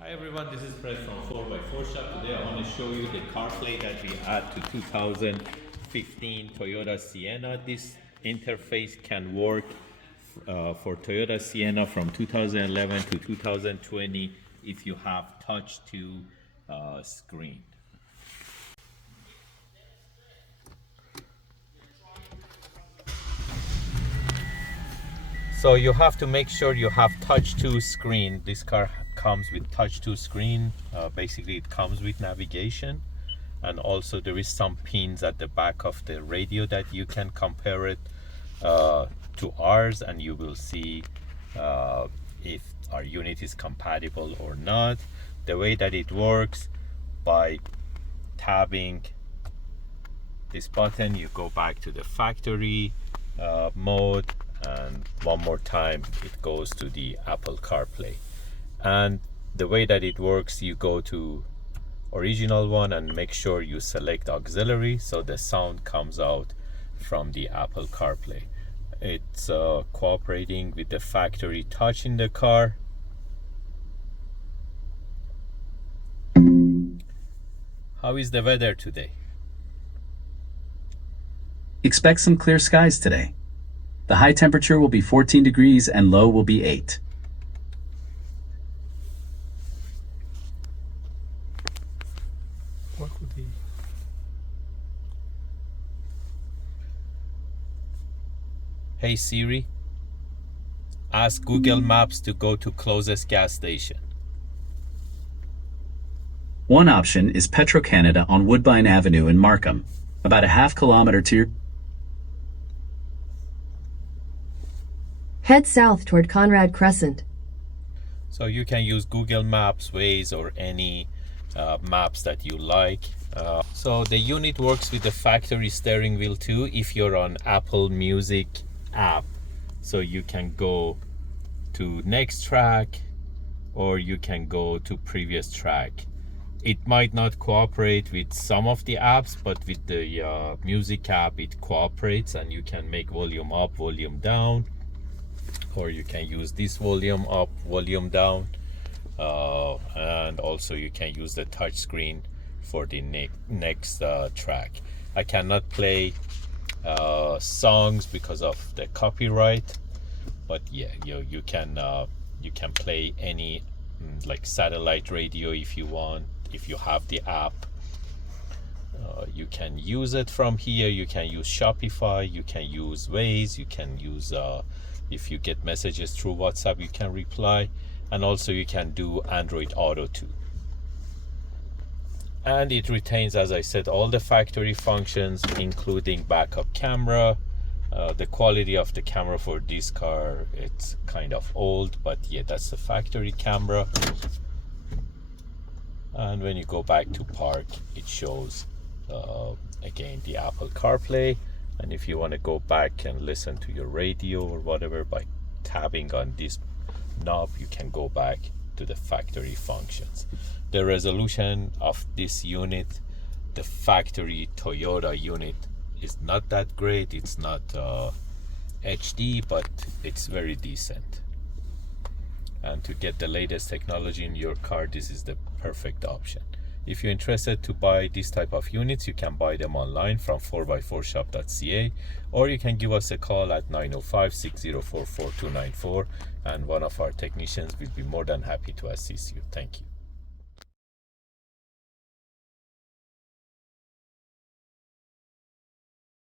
Hi everyone, this is Fred from 4x4Shop. Today I want to show you the CarPlay that we add to 2015 Toyota Sienna. This interface can work for Toyota Sienna from 2011 to 2020 if you have touch to screen. So you have to make sure you have touch to screen. This car comes with touch to screen. Basically it comes with navigation, and also there is some pins at the back of the radio that you can compare it to ours, and you will see if our unit is compatible or not. The way that it works, by tabbing this button you go back to the factory mode, and one more time it goes to the Apple CarPlay. And the way that it works, you go to original one and make sure you select auxiliary so the sound comes out from the Apple CarPlay. It's cooperating with the factory touch in the car. How is the weather today? Expect some clear skies today. The high temperature will be 14 degrees and low will be 8. What could be? Hey Siri, ask Google Maps to go to closest gas station. One option is Petro-Canada on Woodbine Avenue in Markham, about a half kilometer to your... Head south toward Conrad Crescent. So you can use Google Maps, Waze, or any maps that you like. So the unit works with the factory steering wheel too if you're on Apple Music app. So you can go to next track, or you can go to previous track. It might not cooperate with some of the apps, but with the music app it cooperates, and you can make volume up, volume down, or you can use this volume up, volume down, and also you can use the touch screen for the next track. I cannot play songs because of the copyright, but yeah, you can play any like satellite radio if you want. If you have the app, you can use it from here. You can use Shopify, you can use Waze, you can use if you get messages through WhatsApp you can reply, and also you can do Android Auto too. And it retains, as I said, all the factory functions including backup camera. The quality of the camera for this car, it's kind of old, but yeah, that's the factory camera. And when you go back to park, it shows again the Apple CarPlay. And if you want to go back and listen to your radio or whatever, by tapping on this knob you can go back to the factory functions. The resolution of this unit, the factory Toyota unit, is not that great. It's not HD, but it's very decent. And to get the latest technology in your car, this is the perfect option. If you're interested to buy this type of units, you can buy them online from 4x4shop.ca, or you can give us a call at 905-604-4294, and one of our technicians will be more than happy to assist you. Thank you.